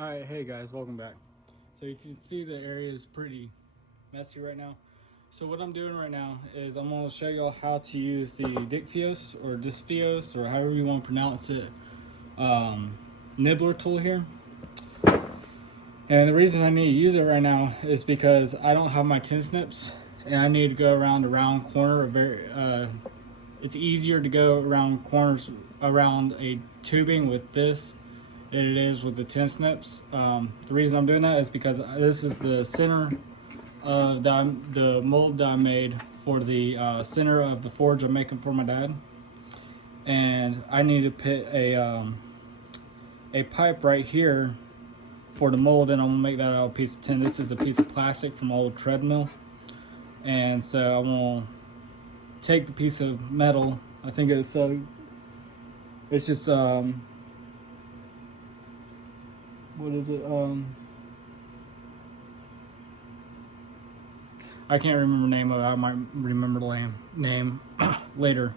Alright, hey guys, welcome back. So you can see the area is pretty messy right now. So what I'm doing right now is I'm going to show y'all how to use the Dicfios or Disfios or however you want to pronounce it Nibbler tool here. And the reason I need to use it right now is because I don't have my tin snips and I need to go around a round corner. It's easier to go around corners around a tubing with this than it is with the tin snips. The reason I'm doing that is because this is the center of the mold that I made for the center of the forge I'm making for my dad, and I need to put a pipe right here for the mold, and I'm gonna make that out of a piece of tin. This is a piece of plastic from an old treadmill, and so I'm gonna take the piece of metal. I think it's just what is it? I can't remember the name of it. I might remember the name later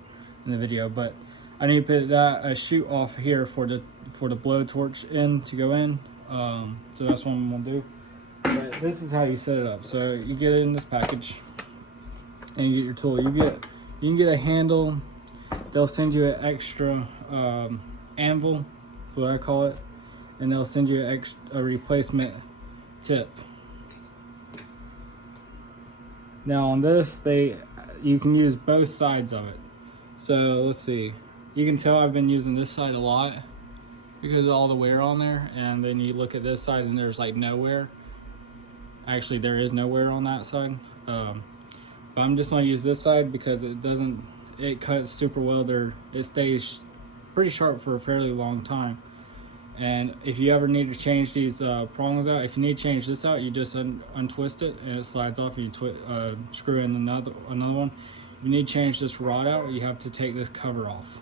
in the video, but I need to put a chute off here for the blowtorch end to go in. So that's what I'm gonna do. But this is how you set it up. So you get it in this package, and you get your tool. You can get a handle. They'll send you an extra anvil. That's what I call it. And they'll send you a replacement tip. Now on this, you can use both sides of it. So let's see. You can tell I've been using this side a lot because of all the wear on there. And then you look at this side and there's like no wear. Actually, there is no wear on that side. But I'm just gonna use this side because it cuts super well. It stays pretty sharp for a fairly long time. And if you ever need to change these prongs out, if you need to change this out, you just untwist it and it slides off, and you screw in another one. If you need to change this rod out, you have to take this cover off.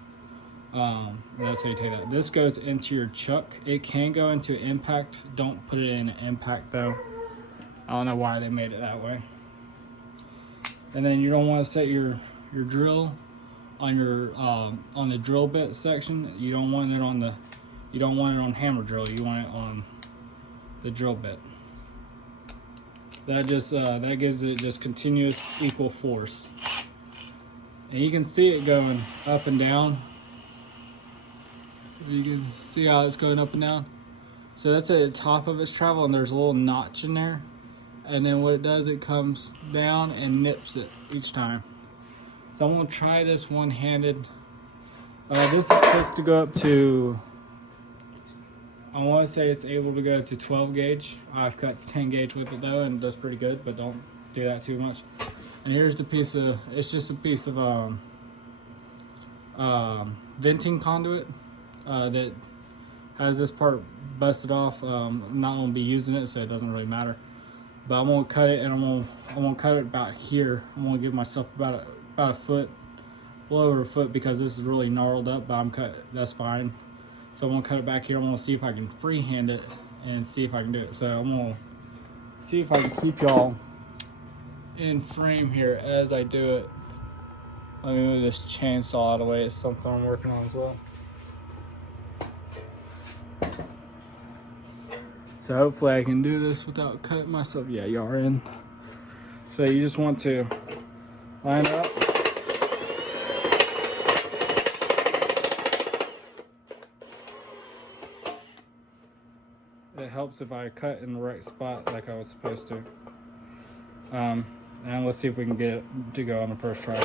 And that's how you take that. This goes into your chuck. It can go into impact. Don't put it in impact though. I don't know why they made it that way. And then you don't want to set your drill on the drill bit section. You don't want it on hammer drill. You want it on the drill bit. That gives it just continuous equal force. And you can see it going up and down. You can see how it's going up and down. So that's at the top of its travel, and there's a little notch in there. And then what it does, it comes down and nips it each time. So I'm gonna try this one-handed. This is supposed to go up to, I want to say it's able to go to 12 gauge. I've cut 10 gauge with it though, and it does pretty good, but don't do that too much. And here's the piece of, it's just a piece of venting conduit that has this part busted off. I'm not going to be using it, so it doesn't really matter. But I'm going to cut it, and I'm going to cut it about here. I'm going to give myself about a foot, a little over a foot, because this is really gnarled up, but that's fine. So I'm gonna cut it back here. I'm gonna see if I can freehand it and see if I can do it. So I'm gonna see if I can keep y'all in frame here as I do it. Let me move this chainsaw out of the way. It's something I'm working on as well. So hopefully I can do this without cutting myself. Yeah, y'all are in. So you just want to line it up. It helps if I cut in the right spot like I was supposed to. And let's see if we can get it to go on the first try.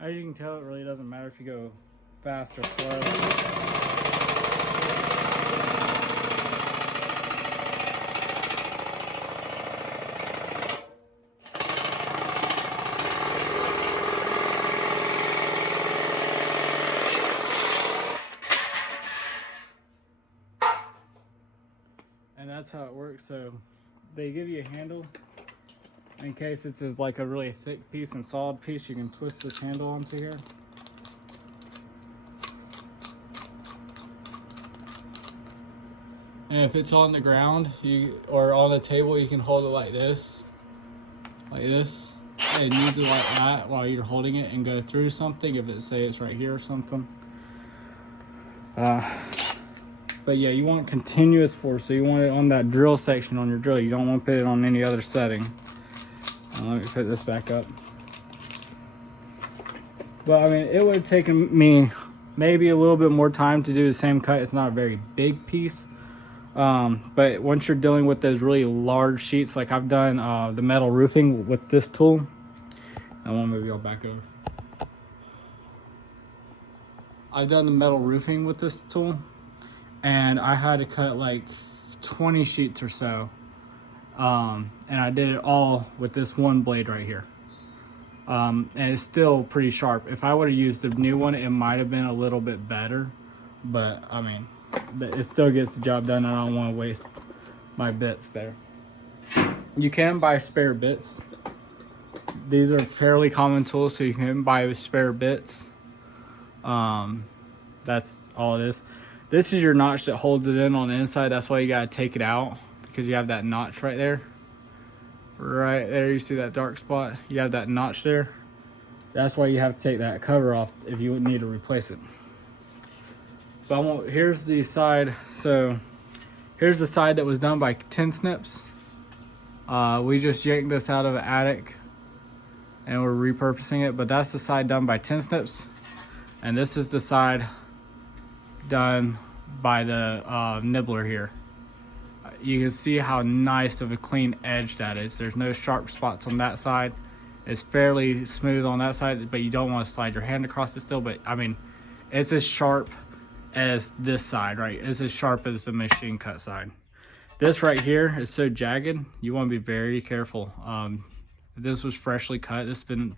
As you can tell, it really doesn't matter if you go fast or slow. And that's how it works. So they give you a handle in case this is like a really thick piece and solid piece. You can twist this handle onto here. And if it's on the ground or on the table, you can hold it like this, and use it like that while you're holding it and go through something. If it say it's right here or something. But yeah, you want continuous force, so you want it on that drill section on your drill. You don't want to put it on any other setting. Let me put this back up. But I mean, it would have taken me maybe a little bit more time to do the same cut. It's not a very big piece. But once you're dealing with those really large sheets, like I've done the metal roofing with this tool. I want to move y'all back over. I've done the metal roofing with this tool, and I had to cut like 20 sheets or so. And I did it all with this one blade right here. And it's still pretty sharp. If I would have used the new one, it might have been a little bit better, but I mean, it still gets the job done. I don't want to waste my bits there. You can buy spare bits. These are fairly common tools, so you can buy spare bits. That's all it is. This is your notch that holds it in on the inside. That's why you gotta take it out, because you have that notch right there. Right there, you see that dark spot? You have that notch there. That's why you have to take that cover off if you need to replace it. But here's the side. So here's the side that was done by 10 snips. We just yanked this out of an attic and we're repurposing it, but that's the side done by 10 snips. And this is the side done by the nibbler here. You can see how nice of a clean edge that is. There's no sharp spots on that side. It's fairly smooth on that side, but you don't want to slide your hand across it still. But I mean, it's as sharp as this side, right? It's as sharp as the machine cut side. This right here is so jagged, you want to be very careful. If this was freshly cut, this has been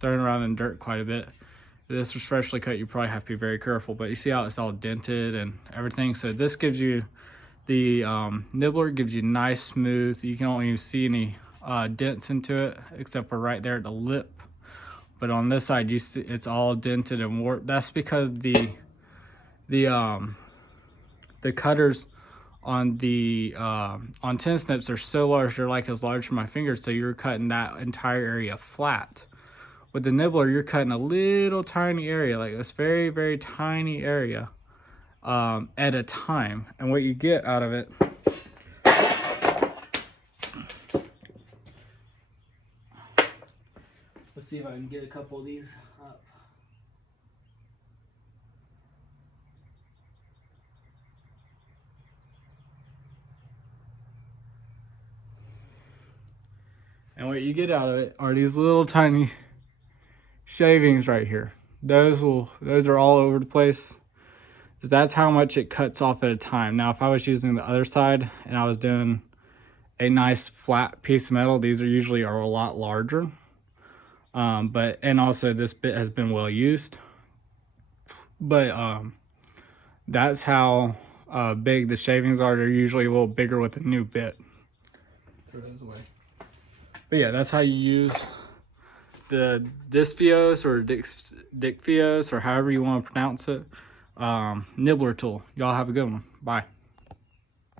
thrown around in dirt quite a bit. If this was freshly cut, you probably have to be very careful. But you see how it's all dented and everything. So this gives you, the nibbler gives you nice smooth. You don't even see any dents into it except for right there at the lip. But on this side, you see it's all dented and warped. That's because the cutters on the on 10 snips are so large, they're like as large as my fingers, so you're cutting that entire area flat. With the nibbler, you're cutting a little tiny area, like this very, very tiny area at a time. And what you get out of it, let's see if I can get a couple of these up. And what you get out of it are these little tiny shavings right here. Those are all over the place. That's how much it cuts off at a time. Now, if I was using the other side and I was doing a nice flat piece of metal, these usually are a lot larger. And also this bit has been well used. But that's how big the shavings are. They're usually a little bigger with a new bit. Throw those away. But yeah, that's how you use the Disfios or Dicfios or however you want to pronounce it, nibbler tool. Y'all have a good one. Bye.